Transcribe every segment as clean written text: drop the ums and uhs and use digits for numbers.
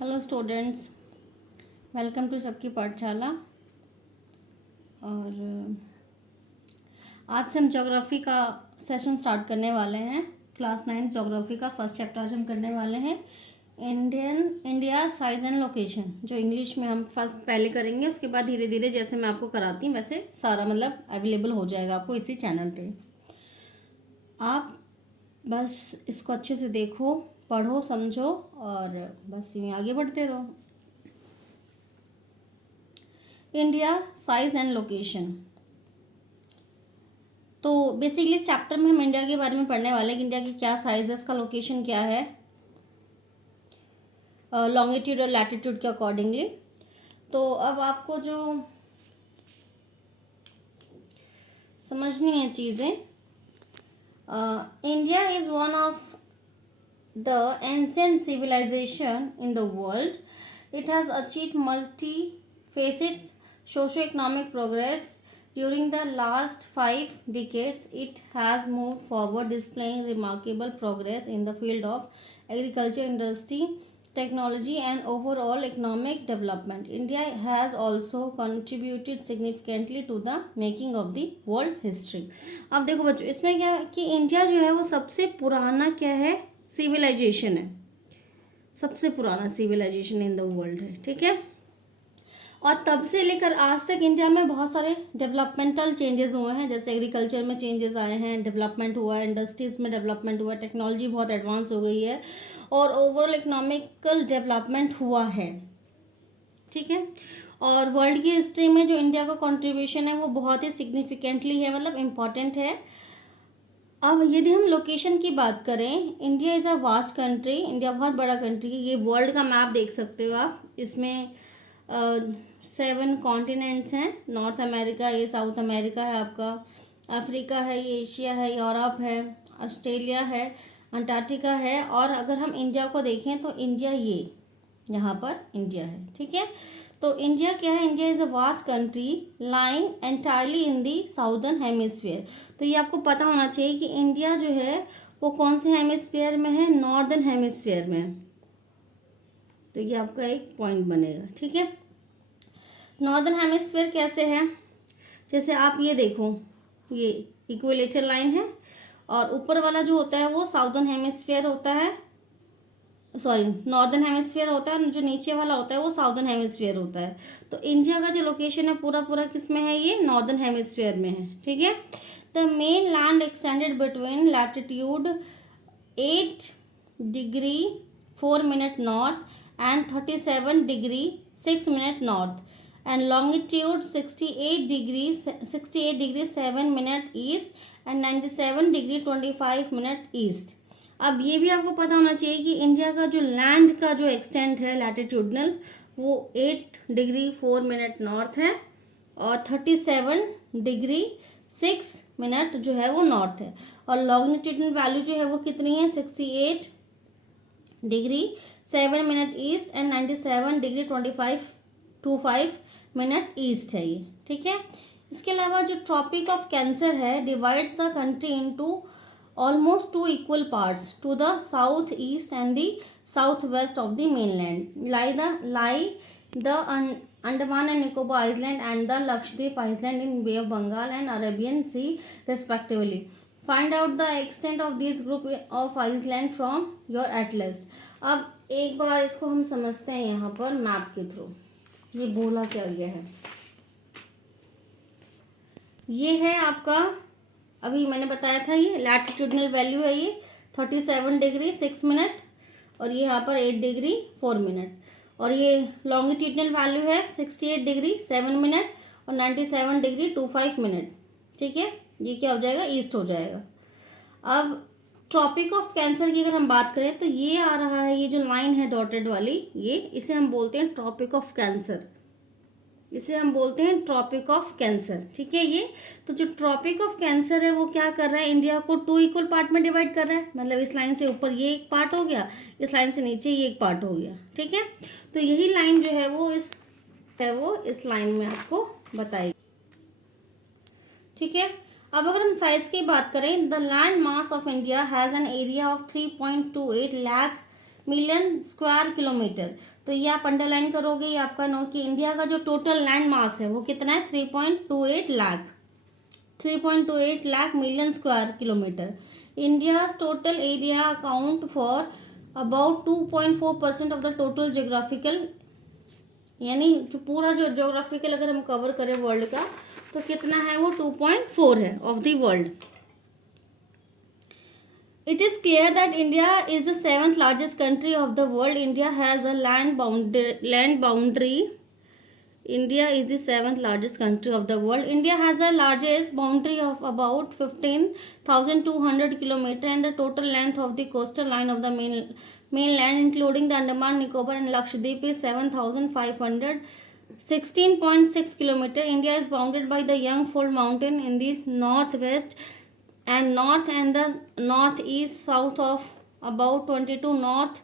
Hello students, welcome to सबकी पाठशाला। और आज से हम ज्योग्राफी का सेशन स्टार्ट करने वाले हैं। क्लास 9 ज्योग्राफी का फर्स्ट चैप्टर आज हम करने वाले हैं। इंडिया साइज एंड लोकेशन, जो इंग्लिश में हम फर्स्ट पहले करेंगे, उसके बाद धीरे धीरे जैसे मैं आपको कराती हूँ वैसे सारा मतलब अवेलेबल हो जाएगा आपको इसी चैनल पे। आप बस इसको अच्छे से देखो, पढ़ो, समझो और बस यूँ आगे बढ़ते रहो। India size and location. तो बेसिकली इस चैप्टर में हम इंडिया के बारे में पढ़ने वाले हैं कि इंडिया की क्या साइज है, इसका लोकेशन क्या है लॉन्गिट्यूड और लैटिट्यूड के अकॉर्डिंगली। तो अब आपको जो समझनी है चीज़ें, India is one of the ancient civilization in the world. It has achieved multi-faceted socio-economic progress. During the last 5 decades, it has moved forward, displaying remarkable progress in the field of agriculture, industry, technology, and overall economic development. India has also contributed significantly to the making of the world history. अब देखो बच्चों, इसमें क्या कि India जो है वो सबसे पुराना क्या है, सिविलाइजेशन है। सबसे पुराना सिविलाइजेशन इन द वर्ल्ड है, ठीक है। और तब से लेकर आज तक इंडिया में बहुत सारे डेवलपमेंटल चेंजेस हुए हैं, जैसे एग्रीकल्चर में चेंजेस आए हैं, डेवलपमेंट हुआ है, इंडस्ट्रीज में डेवलपमेंट हुआ है, टेक्नोलॉजी बहुत एडवांस हो गई है और ओवरऑल इकोनॉमिकल डेवलपमेंट हुआ है, ठीक है। और वर्ल्ड की हिस्ट्री में जो इंडिया का कंट्रीब्यूशन है वो बहुत ही सिग्निफिकेंटली है, मतलब इम्पॉर्टेंट है। अब यदि हम लोकेशन की बात करें, India is a vast country. India बहुत बड़ा कंट्री है। ये वर्ल्ड का मैप देख सकते हो आप, इसमें 7 कॉन्टिनेंट्स हैं। नॉर्थ अमेरिका, ये साउथ अमेरिका है आपका, अफ्रीका है, ये एशिया है, यूरोप है, ऑस्ट्रेलिया है, अंटार्कटिका है। और अगर हम इंडिया को देखें तो इंडिया ये यहाँ पर इंडिया है, ठीक है। तो इंडिया क्या है, India is a vast country lying entirely in the southern hemisphere. तो ये आपको पता होना चाहिए कि इंडिया जो है वो कौन से हेमिस्फीयर में है, नॉर्दर्न हेमिस्फीयर में। तो ये आपका एक पॉइंट बनेगा, ठीक है। नॉर्दर्न हेमिस्फीयर कैसे है, जैसे आप ये देखो, ये इक्विलेटर लाइन है और ऊपर वाला जो होता है वो साउदर्न हेमिस्फीयर होता है, सॉरी नॉर्दर्न हेमिस्फीयर होता है, जो नीचे वाला होता है वो साउदर्न हेमिस्फीयर होता है। तो इंडिया का जो लोकेशन है पूरा पूरा किस में है, ये नॉर्दर्न हेमिस्फीयर में है, ठीक है। The main land extended between latitude 8 degree 4 minute north and 37 degree 6 minute north and longitude 68 degree 7 minute east and 97 degree 25 minute east. अब ये भी आपको पता होना चाहिए कि इंडिया का जो लैंड का जो एक्सटेंट है लैटिट्यूडनल, वो 8 डिग्री 4 मिनट नॉर्थ है और 37 डिग्री 6 मिनट जो है वो नॉर्थ है। और लॉन्गिट्यूडनल वैल्यू जो है वो कितनी है, 68 degree 7 minute east and 97 degree 25 minute east है ये, ठीक है। इसके अलावा जो ट्रॉपिक ऑफ कैंसर है divides the country into almost 2 equal parts. To the south east and the southwest of the mainland lie the Andaman and Nicobar Island and the Lakshadweep Island in Bay of Bengal and Arabian Sea respectively. Find out the extent of this group of island from your atlas. अब एक बार इसको हम समझते हैं यहाँ पर map के through. ये बोला क्या गया है, ये है आपका, अभी मैंने बताया था ये लैटिट्यूडनल वैल्यू है, ये 37 डिग्री 6 मिनट और ये यहाँ पर 8 डिग्री 4 मिनट। और ये लॉन्गिट्यूडनल वैल्यू है 68 डिग्री 7 मिनट और 97 डिग्री 25 मिनट, ठीक है। ये क्या हो जाएगा, ईस्ट हो जाएगा। अब ट्रॉपिक ऑफ कैंसर की अगर हम बात करें तो ये आ रहा है, ये जो लाइन है डॉटेड वाली, ये इसे हम बोलते हैं ट्रॉपिक ऑफ कैंसर, इसे हम बोलते हैं ट्रॉपिक ऑफ कैंसर, ठीक है। ये तो जो ट्रॉपिक ऑफ कैंसर है वो क्या कर रहा है, इंडिया को 2 इक्वल पार्ट में डिवाइड कर रहा है। मतलब इस लाइन से ऊपर ये एक पार्ट हो गया, इस लाइन से नीचे ये एक पार्ट हो गया, ठीक है। तो यही लाइन जो है वो इस लाइन में आपको बताएगी, ठीक है। अब अगर हम साइज की बात करें, the land mass of India has an area of 3.28 lakh million square kilometre. तो ये आप अंडरलाइन करोगे, ये आपका नोट कि इंडिया का जो टोटल लैंड मास है वो कितना है, 3.28 lakh, 3.28 lakh million square kilometre. India total area account for about 2.4% of the total geographical, यानी जो पूरा जो जोग्राफिकल अगर हम कवर करें वर्ल्ड का तो कितना है वो 2.4 है of the world. It is clear that India is the seventh largest country of the world. India has a land boundary. India is the seventh largest country of the world. India has the largest boundary of about 15,200 kilometers, and the total length of the coastal line of the mainland, including the Andaman, Nicobar, and Lakshadweep, is 7,516.6 kilometers. India is bounded by the Yangfold Mountain in the northwest and north and the northeast, south of about 22 north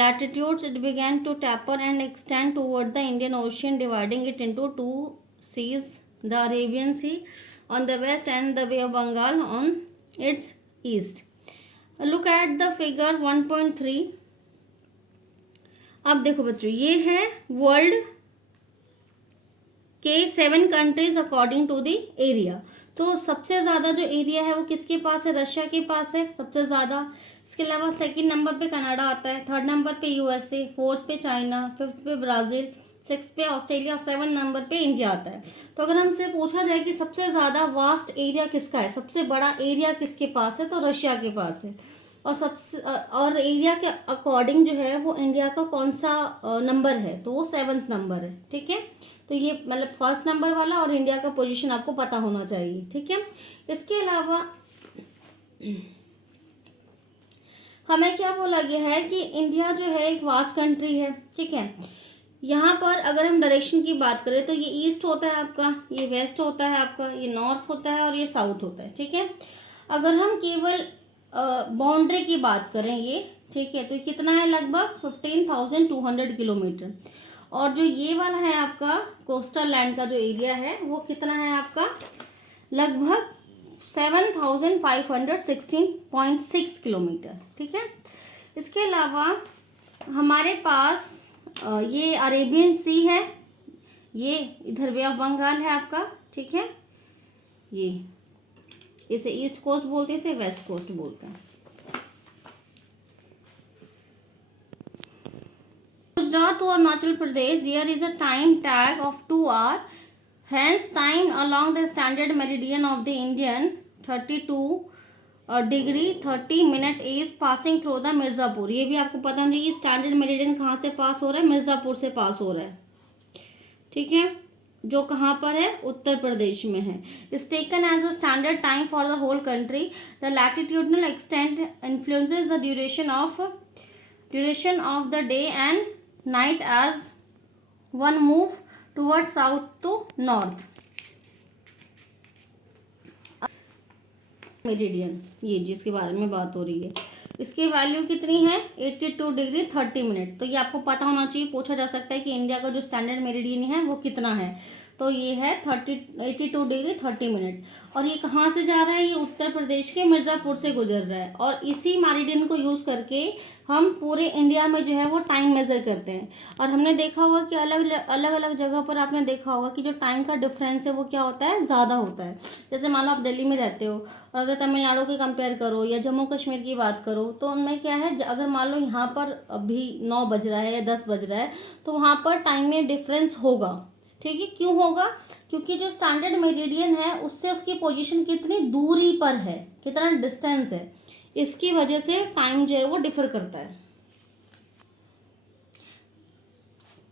latitudes. It began to taper and extend toward the Indian Ocean, dividing it into two seas, the Arabian Sea on the west and the Bay of Bengal on its east. Look at the figure 1.3. अब देखो बच्चों, ये है world के 7 countries according to the area. तो सबसे ज़्यादा जो एरिया है वो किसके पास है, रशिया के पास है सबसे ज़्यादा। इसके अलावा सेकंड नंबर पे कनाडा आता है, थर्ड नंबर पे यूएसए, फोर्थ पे चाइना, फिफ्थ पे ब्राज़ील, सिक्स पे ऑस्ट्रेलिया, 7 नंबर पे इंडिया आता है। तो अगर हमसे पूछा जाए कि सबसे ज़्यादा वास्ट एरिया किसका है, सबसे बड़ा एरिया किसके पास है, तो रशिया के पास है। और एरिया के अकॉर्डिंग जो है वो इंडिया का कौन सा नंबर है, तो वो 7th नंबर है। ठीक है, तो ये मतलब फर्स्ट नंबर वाला और इंडिया का पोजीशन आपको पता होना चाहिए। ठीक है, इसके अलावा हमें क्या बोला गया है कि इंडिया जो है एक वास्ट कंट्री है। ठीक है, यहाँ पर अगर हम डायरेक्शन की बात करें तो ये ईस्ट होता है आपका, ये वेस्ट होता है आपका, ये नॉर्थ होता है और ये साउथ होता है। ठीक है, अगर हम केवल बाउंड्री की बात करें ये, ठीक है, तो कितना है, लगभग 15,200 किलोमीटर। और जो ये वाला है आपका कोस्टल लैंड का जो एरिया है वो कितना है आपका, लगभग 7,516.6 किलोमीटर। ठीक है, इसके अलावा हमारे पास ये अरेबियन सी है, ये इधर बे ऑफ बंगाल है आपका। ठीक है, ये इसे ईस्ट कोस्ट बोलते हैं, इसे वेस्ट कोस्ट बोलते हैं। Gujarat to Arunachal Pradesh, there is a time tag of 2 hours. Hence, time along the standard meridian of the Indian 32 degree 30 minute is passing through the Mirzapur. ये भी आपको पता होना चाहिए स्टैंडर्ड मेरिडियन कहाँ से पास हो रहा है, मिर्ज़ापुर से पास हो रहा है। ठीक है, जो कहाँ पर है, उत्तर प्रदेश में है। Is taken as a standard time for the whole country. The latitudinal extent influences the duration of the day and night as one move towards south to north. Meridian, ये जिसके बारे में बात हो रही है, इसकी वैल्यू कितनी है, 82 डिग्री 30 मिनट। तो ये आपको पता होना चाहिए, पूछा जा सकता है कि इंडिया का जो स्टैंडर्ड मेरिडियन है वो कितना है, तो ये है 82 डिग्री 30 मिनट। और ये कहाँ से जा रहा है, ये उत्तर प्रदेश के मिर्ज़ापुर से गुजर रहा है। और इसी मेरिडियन को यूज़ करके हम पूरे इंडिया में जो है वो टाइम मेज़र करते हैं। और हमने देखा होगा कि अलग अलग जगह पर आपने देखा होगा कि जो टाइम का डिफरेंस है वो क्या होता है, ज़्यादा होता है। जैसे मान लो आप दिल्ली में रहते हो और अगर तमिलनाडु की कंपेयर करो या जम्मू कश्मीर की बात करो तो उनमें क्या है, अगर मान लो यहाँ पर अभी 9 बज रहा है या 10 बज रहा है तो वहाँ पर टाइम में डिफरेंस होगा। ठीक है, क्यों होगा, क्योंकि जो स्टैंडर्ड मेरिडियन है उससे उसकी पोजीशन कितनी दूरी पर है, कितना डिस्टेंस है, इसकी वजह से टाइम जो है वो डिफर करता है।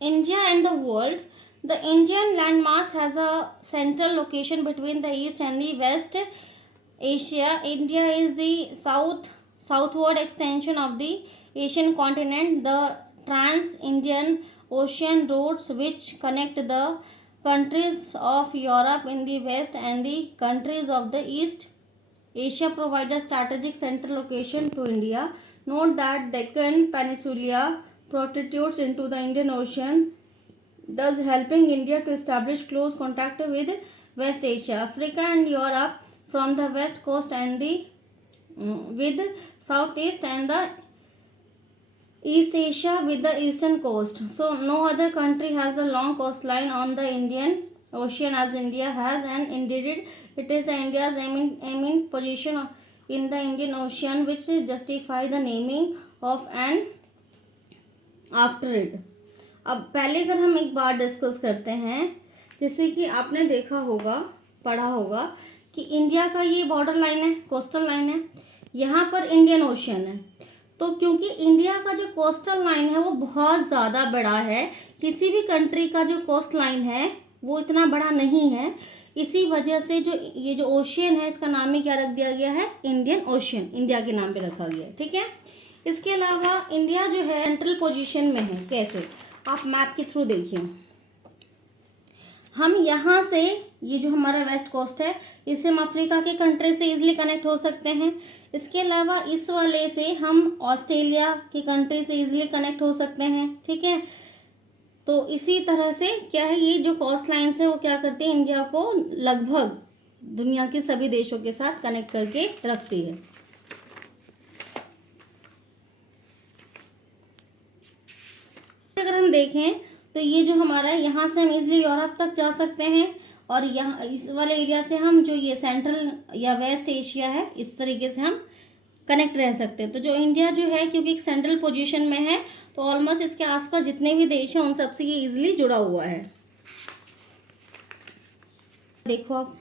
India and the world, the Indian land mass has a central location between the east and the west Asia. India is the southward extension of the Asian continent. The trans Indian ocean routes which connect the countries of Europe in the west and the countries of the East Asia provide a strategic central location to India. Note that Deccan Peninsula protrudes into the Indian Ocean, thus helping India to establish close contact with West Asia, Africa and Europe from the west coast and the with southeast and the East Asia with the eastern coast. So no other country has a long coastline on the Indian Ocean as India has, and indeed it is India's eminent position in the Indian Ocean which justify the naming of an after it. अब पहले अगर हम एक बात discuss करते हैं, जैसे कि आपने देखा होगा, पढ़ा होगा कि इंडिया का ये बॉर्डर लाइन है, कोस्टल लाइन है, यहाँ पर इंडियन ओशियन है। तो क्योंकि इंडिया का जो कोस्टल लाइन है वो बहुत ज़्यादा बड़ा है, किसी भी कंट्री का जो कोस्ट लाइन है वो इतना बड़ा नहीं है, इसी वजह से जो ये जो ओशियन है इसका नाम ही क्या रख दिया गया है, इंडियन ओशियन, इंडिया के नाम पे रखा गया है। ठीक है। इसके अलावा इंडिया जो है सेंट्रल पोजीशन में है। कैसे, आप मैप के थ्रू देखिए, हम यहाँ से ये जो हमारा वेस्ट कोस्ट है इससे हम अफ्रीका के कंट्री से इजीली कनेक्ट हो सकते हैं। इसके अलावा इस वाले से हम ऑस्ट्रेलिया की कंट्री से इजीली कनेक्ट हो सकते हैं। ठीक है। तो इसी तरह से क्या है, ये जो कोस्ट लाइन्स है वो क्या करती है, इंडिया को लगभग दुनिया के सभी देशों के साथ कनेक्ट करके रखती है। अगर हम देखें तो ये जो हमारा है, यहाँ से हम इजीली यूरोप तक जा सकते हैं, और यहाँ इस वाले एरिया से हम जो ये सेंट्रल या वेस्ट एशिया है इस तरीके से हम कनेक्ट रह सकते हैं। तो जो इंडिया जो है क्योंकि एक सेंट्रल पोजीशन में है तो ऑलमोस्ट इसके आसपास जितने भी देश हैं उन सबसे ये इजीली जुड़ा हुआ है। देखो आप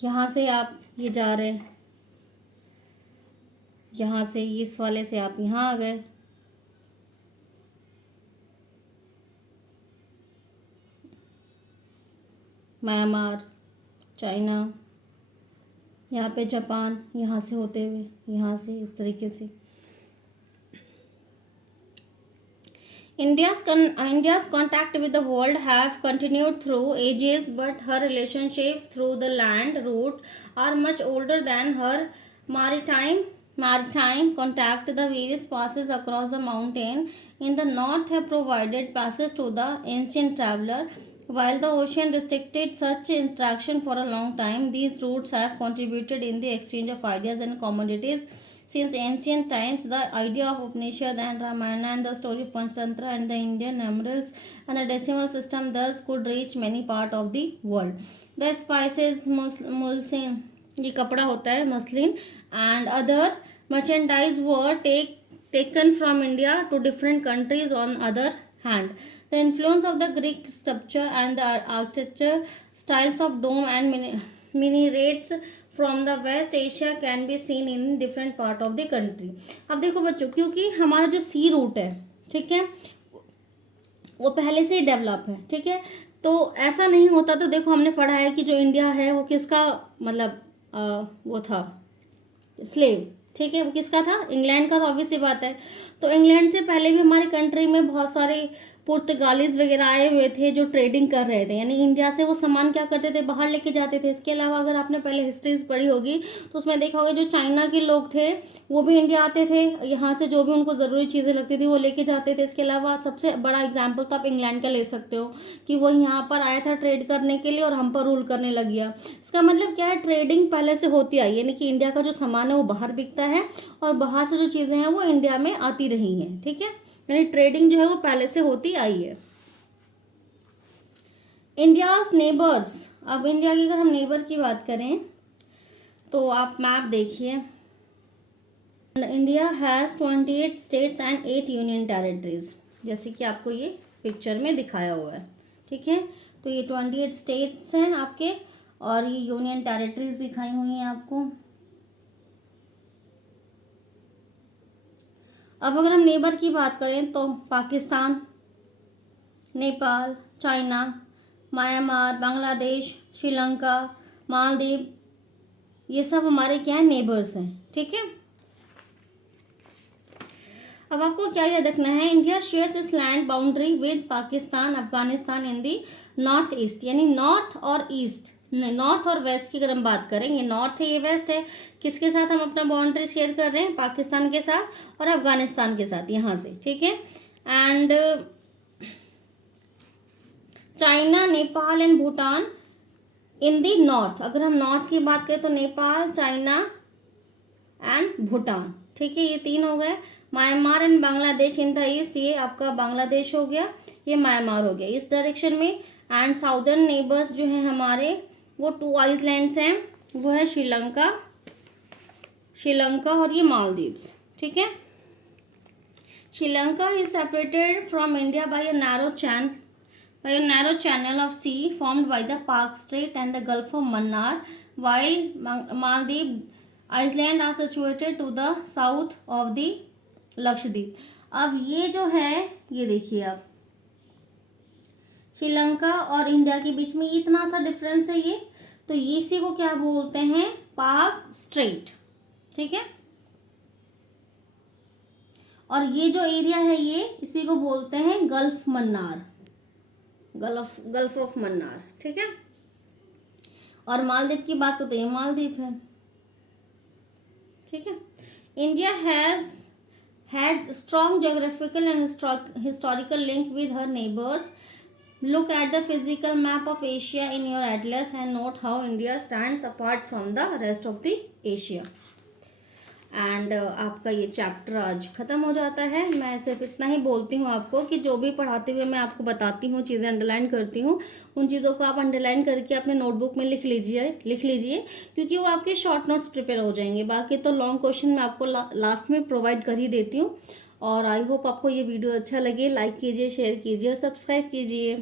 यहाँ से आप ये जा रहे हैं, यहाँ से इस वाले से आप यहाँ आ गए, म्यांमार, चाइना, यहाँ पे जापान, यहाँ से होते हुए यहाँ से इस तरीके से। India's contact with the world have continued through ages, but her relationship through the land route are much older than her maritime contact. The various passes across the mountain in the north have provided passes to the ancient traveler. While the ocean restricted such interaction for a long time, these routes have contributed in the exchange of ideas and commodities. Since ancient times, the idea of Upanishad and Ramayana and the story of Panchatantra and the Indian numerals and the decimal system thus could reach many parts of the world. The spices, muslin, ये कपड़ा होता है, muslin, and other merchandise were taken from India to different countries. On other hand, the influence of the Greek sculpture and the architecture styles of dome and minarets from the West Asia can be seen in different part of the country. अब देखो बच्चों, क्योंकि हमारा जो सी root है, ठीक है, वो पहले से ही डेवलप है। ठीक है। तो ऐसा नहीं होता, तो देखो हमने पढ़ा है कि जो इंडिया है वो किसका मतलब वो था, स्लेव। ठीक है। वो किसका था, इंग्लैंड का। तो ऑब्वियस सी बात है। तो इंग्लैंड से पहले भी हमारी कंट्री में बहुत सारे पुर्तगालीज वगैरह आए हुए थे जो ट्रेडिंग कर रहे थे, यानी इंडिया से वो सामान क्या करते थे, बाहर लेके जाते थे। इसके अलावा अगर आपने पहले हिस्ट्रीज पढ़ी होगी तो उसमें देखा होगा जो चाइना के लोग थे वो भी इंडिया आते थे, यहाँ से जो भी उनको ज़रूरी चीज़ें लगती थी वो लेके जाते थे। इसके अलावा सबसे बड़ा एग्जाम्पल तो आप इंग्लैंड का ले सकते हो कि वो यहाँ पर आया था ट्रेड करने के लिए और हम पर रूल करने लग गया। इसका मतलब क्या है, ट्रेडिंग पहले से होती आई, यानी कि इंडिया का जो सामान है वो बाहर बिकता है और बाहर से जो चीज़ें हैं वो इंडिया में आती रही हैं। ठीक है। यानी ट्रेडिंग जो है वो पहले से होती आई है। इंडियाज नेबर्स, अब इंडिया की अगर हम नेबर की बात करें तो आप मैप देखिए, India has 28 states and 8 union territories, जैसे कि आपको ये पिक्चर में दिखाया हुआ है। ठीक है। तो ये 28 स्टेट्स हैं आपके और ये यूनियन टेरिटरीज दिखाई हुई हैं आपको। अब अगर हम नेबर की बात करें तो पाकिस्तान, नेपाल, चाइना, म्यांमार, बांग्लादेश, श्रीलंका, मालदीव, ये सब हमारे क्या है, नेबर्स हैं। ठीक है। अब आपको क्या याद रखना है, इंडिया शेयर्स इस land boundary with Pakistan, Afghanistan in the north east, यानी नॉर्थ और ईस्ट, नॉर्थ और वेस्ट की अगर हम बात करें, ये नॉर्थ है ये वेस्ट है, किसके साथ हम अपना बाउंड्री शेयर कर रहे हैं, पाकिस्तान के साथ और अफगानिस्तान के साथ, यहाँ से। ठीक है। And China, Nepal and Bhutan in the north, अगर हम नॉर्थ की बात करें तो नेपाल, चाइना एंड भूटान। ठीक है, ये 3 हो गए। Myanmar and Bangladesh in the east, ये आपका बांग्लादेश हो गया, ये म्यांमार हो गया इस डायरेक्शन में। एंड साउदर्न नेबर्स जो है हमारे, वो 2 आइलैंड्स हैं, वो है श्रीलंका और ये मालदीव्स। ठीक है, Sri Lanka is separated from India by a narrow channel of sea formed by the Park Strait and the Gulf of Mannar, while Maldives Island are situated to the south of the Lakshadweep. अब ये जो है, ये देखिए आप, श्रीलंका और इंडिया के बीच में इतना सा डिफरेंस है ये, तो इसी को क्या बोलते हैं, पार्क स्ट्रेट। ठीक है, और ये जो एरिया है ये, इसी को बोलते हैं gulf Mannar, gulf of Mannar. ठीक है, और मालदीव की बात करते हैं, मालदीव है। ठीक है, India has had strong geographical and historical link with her neighbors. Look at the physical map of Asia in your atlas and note how India stands apart from the rest of the Asia. And आपका ये chapter आज ख़त्म हो जाता है। मैं सिर्फ इतना ही बोलती हूँ आपको कि जो भी पढ़ाते हुए मैं आपको बताती हूँ, चीज़ें अंडरलाइन करती हूँ, उन चीज़ों को आप अंडरलाइन करके अपने नोटबुक में लिख लीजिए क्योंकि वो आपके शॉर्ट नोट्स प्रिपेयर हो जाएंगे। बाकी तो लॉन्ग क्वेश्चन मैं आपको लास्ट में प्रोवाइड कर ही देती हूँ। और आई होप आपको ये वीडियो अच्छा लगे। लाइक कीजिए, शेयर कीजिए और सब्सक्राइब कीजिए।